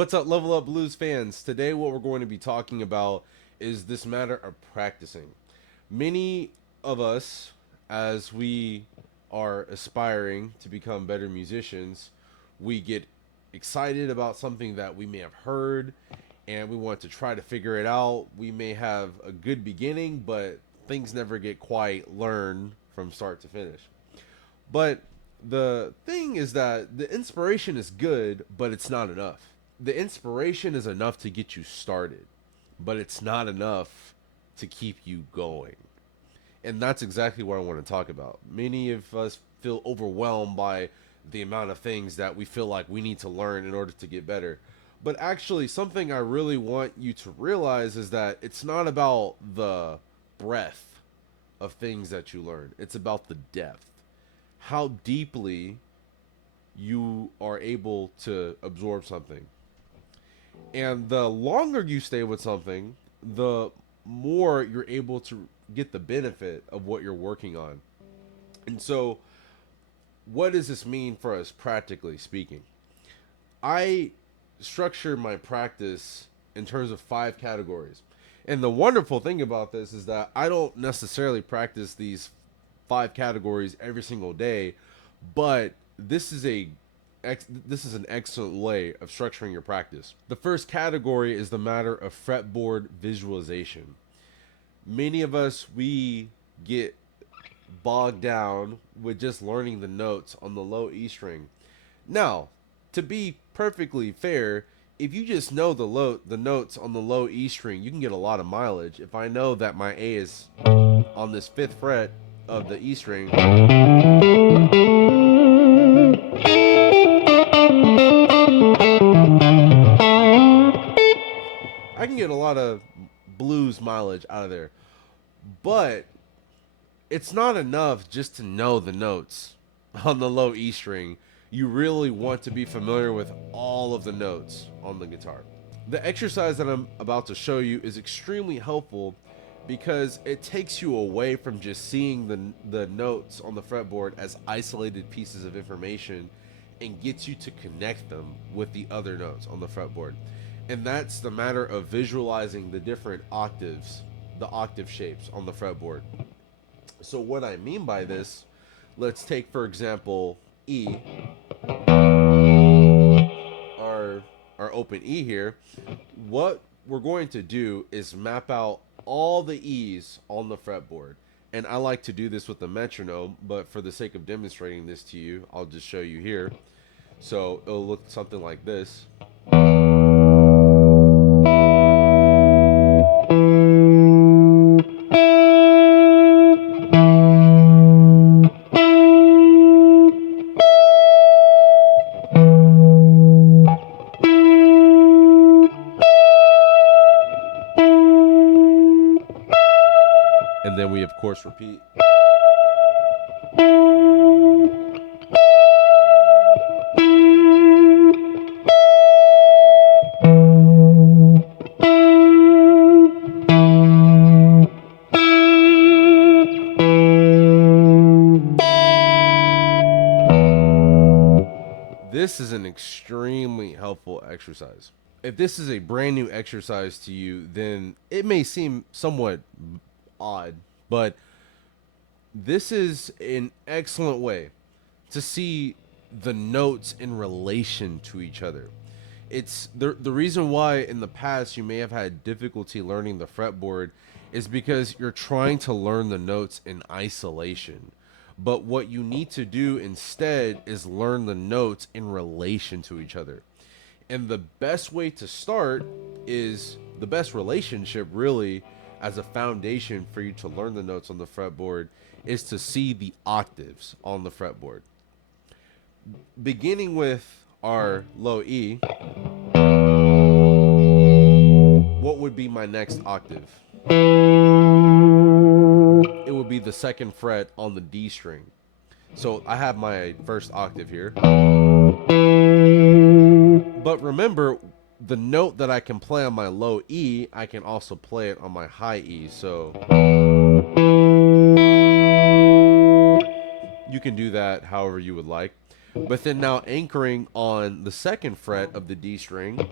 What's up, Level Up Blues fans? Today, what we're going to be talking about is this matter of practicing. Many of us, as we are aspiring to become better musicians, we get excited about something that we may have heard and we want to try to figure it out. We may have a good beginning, but things never get quite learned from start to finish. But the thing is that the inspiration is good, but it's not enough. The inspiration is enough to get you started, but it's not enough to keep you going. And that's exactly what I want to talk about. Many of us feel overwhelmed by the amount of things that we feel like we need to learn in order to get better. But actually, something I really want you to realize is that it's not about the breadth of things that you learn, it's about the depth. How deeply you are able to absorb something. And the longer you stay with something, the more you're able to get the benefit of what you're working on. And so, what does this mean for us practically speaking? I structure my practice in terms of 5 categories. And the wonderful thing about this is that I don't necessarily practice these 5 categories every single day, but this is an excellent way of structuring your practice. The first category is the matter of fretboard visualization. Many of us, we get bogged down with just learning the notes on the low E string. Now, to be perfectly fair, if you just know the notes on the low E string, you can get a lot of mileage. If I know that my A is on this 5th fret of the E string, I can get a lot of blues mileage out of there. But it's not enough just to know the notes on the low E string. You really want to be familiar with all of the notes on the guitar. The exercise that I'm about to show you is extremely helpful because it takes you away from just seeing the notes on the fretboard as isolated pieces of information and gets you to connect them with the other notes on the fretboard. And that's the matter of visualizing the different octaves, the octave shapes on the fretboard. So what I mean by this, let's take for example E, our open E here. What we're going to do is map out all the E's on the fretboard. And I like to do this with the metronome, but for the sake of demonstrating this to you, I'll just show you here. So it'll look something like this. And then we of course repeat. This is an extremely helpful exercise. If this is a brand new exercise to you, then it may seem somewhat odd, but this is an excellent way to see the notes in relation to each other. It's the reason why in the past you may have had difficulty learning the fretboard is because you're trying to learn the notes in isolation. But what you need to do instead is learn the notes in relation to each other. And the best way to start is the best relationship, really, as a foundation for you to learn the notes on the fretboard, is to see the octaves on the fretboard. Beginning with our low E, what would be my next octave? It would be the 2nd fret on the D string. So I have my first octave here. But remember, the note that I can play on my low E, I can also play it on my high E. So you can do that however you would like. But then now anchoring on the second fret of the D string,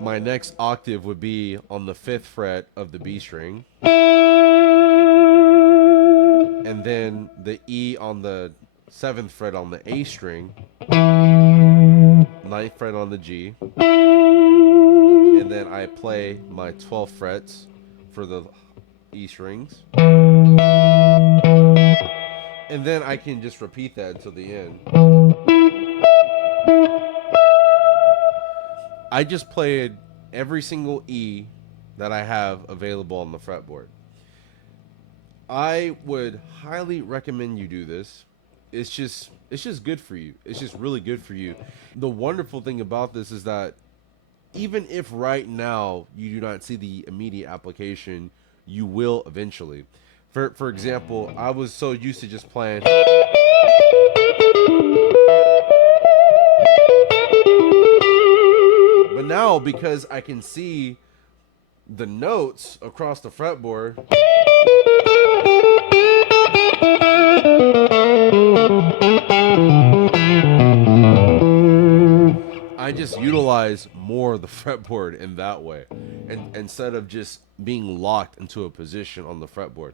my next octave would be on the fifth fret of the B string. And then the E on the seventh fret on the A string, ninth fret on the G, and then I play my 12 frets for the E strings, and then I can just repeat that until the end. I just played every single E that I have available on the fretboard. I would highly recommend you do this. It's just good for you. It's just really good for you. The wonderful thing about this is that even if right now you do not see the immediate application, you will eventually. For example, I was so used to just playing, but now because I can see the notes across the fretboard, I just utilize more of the fretboard in that way, and instead of just being locked into a position on the fretboard.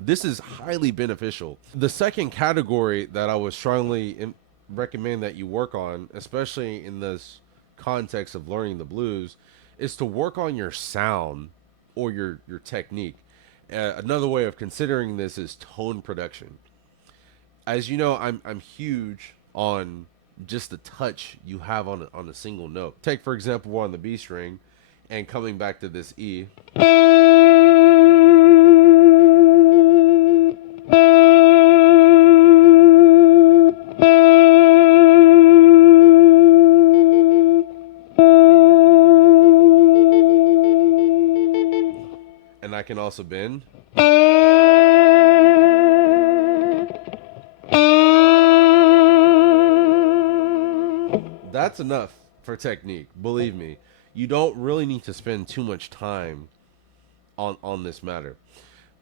This is highly beneficial. The second category that I would strongly recommend that you work on, especially in this context of learning the blues, is to work on your sound or your technique. Another way of considering this is tone production. As you know, I'm huge on just the touch you have on a single note. Take for example, we're on the B string, and coming back to this E. And I can also bend. That's enough for technique. Believe me, you don't really need to spend too much time on this matter.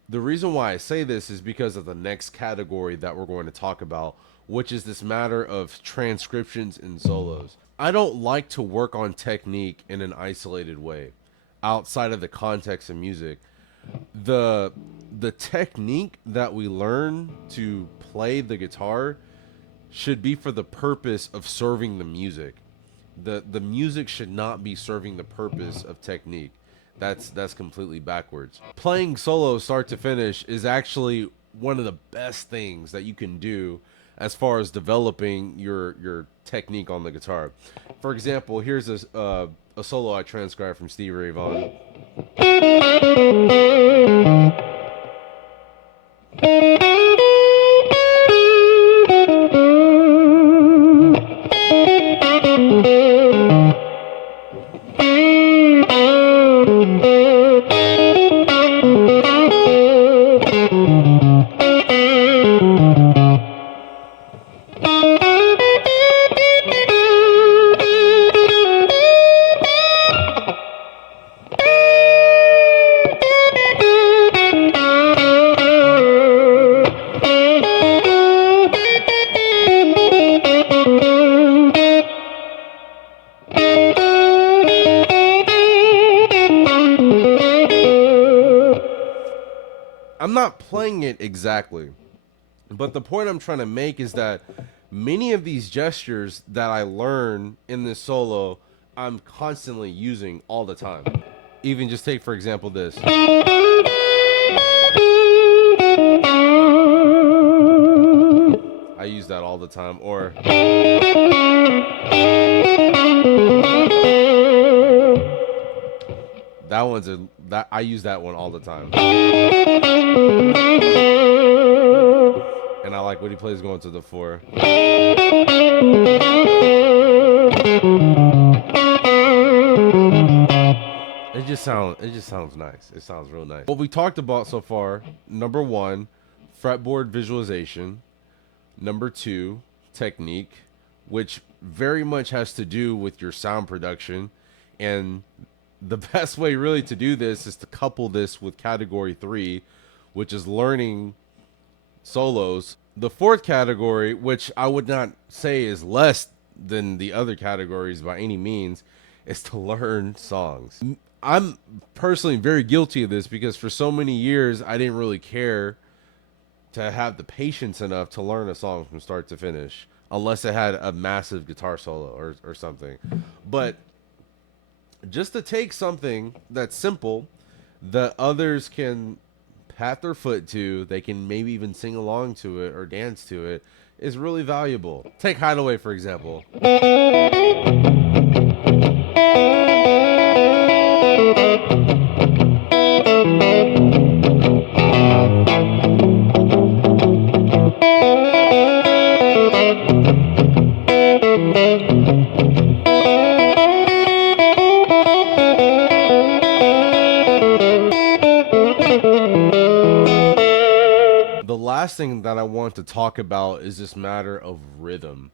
The reason why I say this is because of the next category that we're going to talk about, which is this matter of transcriptions and solos. I don't like to work on technique in an isolated way, outside of the context of music. The technique that we learn to play the guitar should be for the purpose of serving the music. The music should not be serving the purpose of technique. That's completely backwards. Playing solo start to finish is actually one of the best things that you can do as far as developing your technique on the guitar. For example, here's a solo I transcribed from Stevie Ray Vaughan. I'm not playing it exactly, but the point I'm trying to make is that many of these gestures that I learn in this solo, I'm constantly using all the time. Even just take, for example, this. I use that all the time. Or that I use that one all the time. And I like when he plays going to the 4. It just sounds nice. It sounds real nice. What we talked about so far, number 1, fretboard visualization. Number 2, technique, which very much has to do with your sound production. And the best way really to do this is to couple this with category 3, which is learning solos. The fourth category, which I would not say is less than the other categories by any means, is to learn songs. I'm personally very guilty of this because for so many years I didn't really care to have the patience enough to learn a song from start to finish unless it had a massive guitar solo or something. But just to take something that's simple that others can pat their foot to, they can maybe even sing along to it or dance to it, is really valuable. Take Hideaway, for example. The last thing that I want to talk about is this matter of rhythm.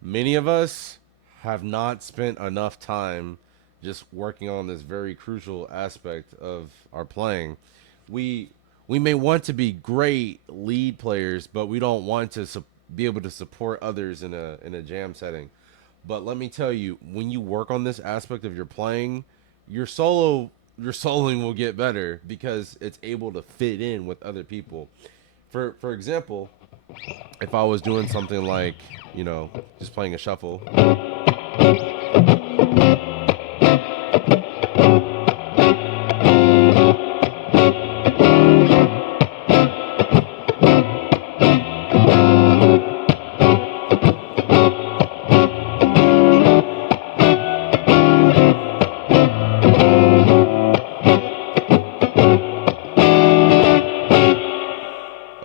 Many of us have not spent enough time just working on this very crucial aspect of our playing. We we may want to be great lead players, but we don't want to be able to support others in a jam setting. But let me tell you, when you work on this aspect of your playing, your soloing will get better because it's able to fit in with other people. For example, if I was doing something like, just playing a shuffle.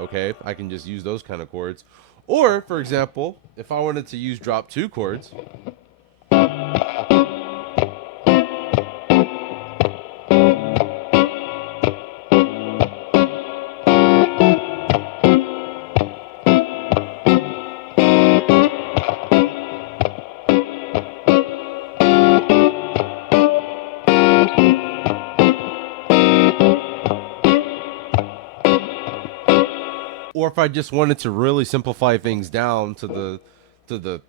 Okay, I can just use those kind of chords. Or, for example, if I wanted to use drop two chords, or if I just wanted to really simplify things down to the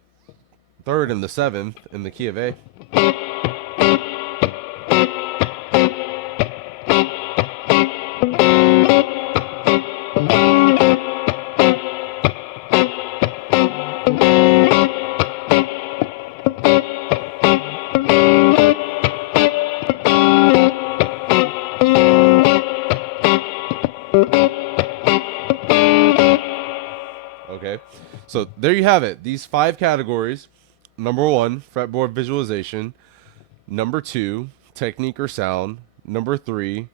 third and the seventh in the key of A. Okay, so there you have it. These five categories. Number one, fretboard visualization. Number two, technique or sound. Number three,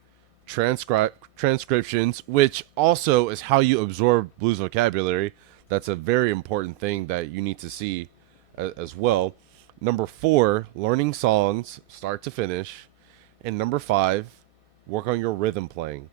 transcriptions, which also is how you absorb blues vocabulary. That's a very important thing that you need to see as well. Number four, learning songs start to finish. And number five, work on your rhythm playing.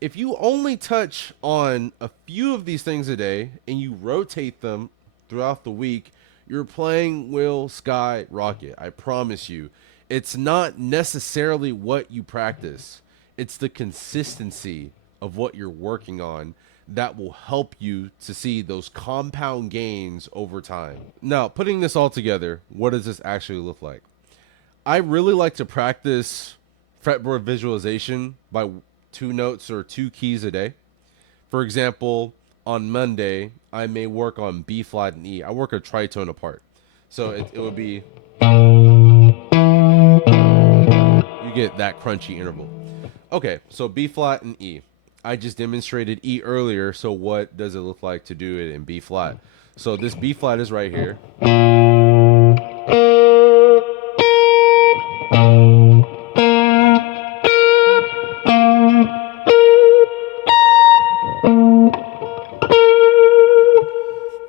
If you only touch on a few of these things a day and you rotate them throughout the week, your playing will skyrocket. I promise you. It's not necessarily what you practice, it's the consistency of what you're working on that will help you to see those compound gains over time. Now, putting this all together, what does this actually look like? I really like to practice fretboard visualization by two notes or two keys a day. For example, on Monday, I may work on B flat and E. I work a tritone apart. So it would be, you get that crunchy interval. Okay, so B flat and E. I just demonstrated E earlier, so what does it look like to do it in B flat? So this B flat is right here.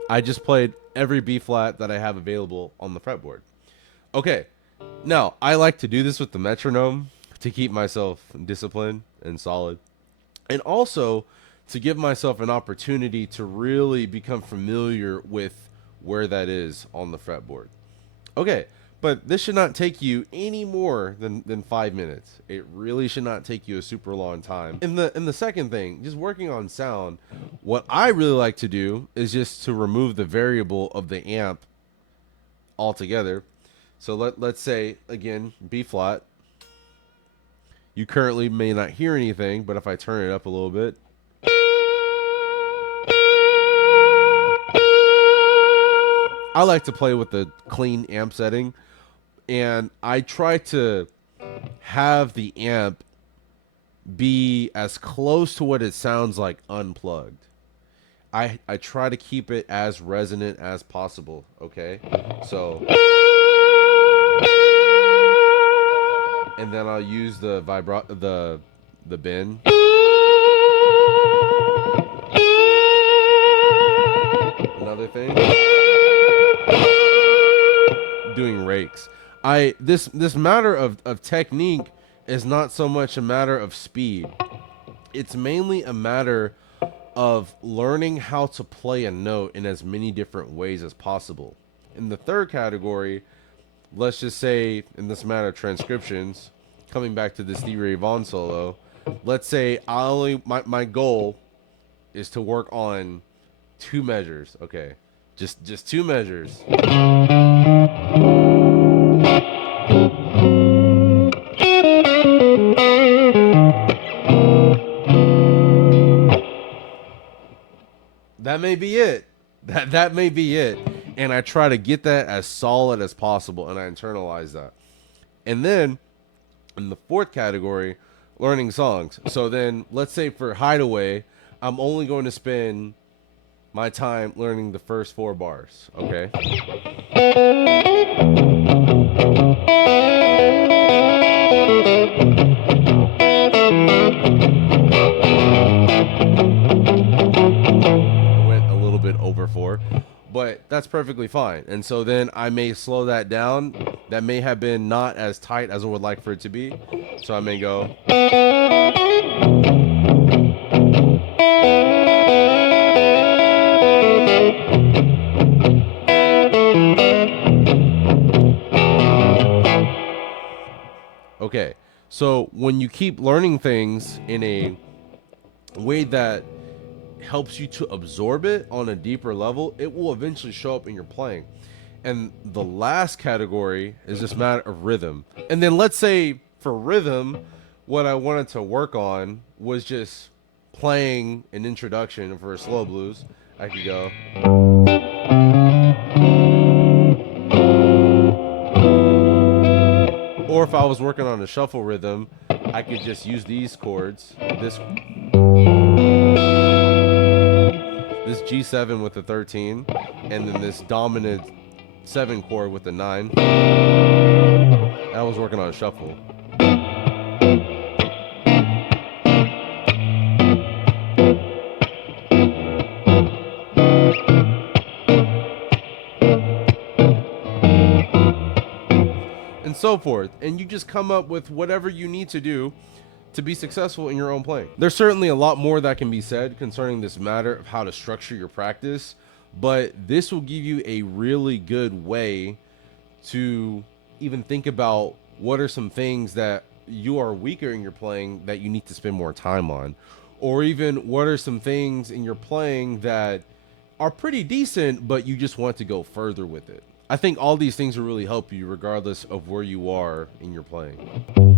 I just played every B flat that I have available on the fretboard. Okay, now I like to do this with the metronome to keep myself disciplined and solid, and also to give myself an opportunity to really become familiar with where that is on the fretboard. Okay, But this should not take you any more than 5 minutes. It really should not take you a super long time. And the second thing, just working on sound, what I really like to do is just to remove the variable of the amp altogether. So let's say, again, B flat. You currently may not hear anything, but if I turn it up a little bit, I like to play with the clean amp setting, and I try to have the amp be as close to what it sounds like unplugged. I try to keep it as resonant as possible, okay? So, and then I'll use the the bend. Another thing, doing rakes. This matter of technique is not so much a matter of speed. It's mainly a matter of learning how to play a note in as many different ways as possible. In the third category, let's just say in this matter of transcriptions, coming back to this Stevie Ray Vaughan solo, let's say my goal is to work on 2 measures. Okay, just 2 measures. That may be it. That may be it. And I try to get that as solid as possible, and I internalize that. And then in the fourth category, learning songs. So then let's say for Hideaway, I'm only going to spend my time learning the first 4 bars, okay? Bit over 4, but that's perfectly fine. And so then I may slow that down. That may have been not as tight as I would like for it to be, so I may go okay. So when you keep learning things in a way that helps you to absorb it on a deeper level, it will eventually show up in your playing. And the last category is this matter of rhythm. And then let's say for rhythm, what I wanted to work on was just playing an introduction for a slow blues. I could go, or if I was working on a shuffle rhythm, I could just use these chords, this G7 with the 13, and then this dominant 7 chord with the 9. I was working on a shuffle. And so forth. And you just come up with whatever you need to do to be successful in your own playing. There's certainly a lot more that can be said concerning this matter of how to structure your practice, but this will give you a really good way to even think about what are some things that you are weaker in your playing that you need to spend more time on, or even what are some things in your playing that are pretty decent, but you just want to go further with it. I think all these things will really help you regardless of where you are in your playing.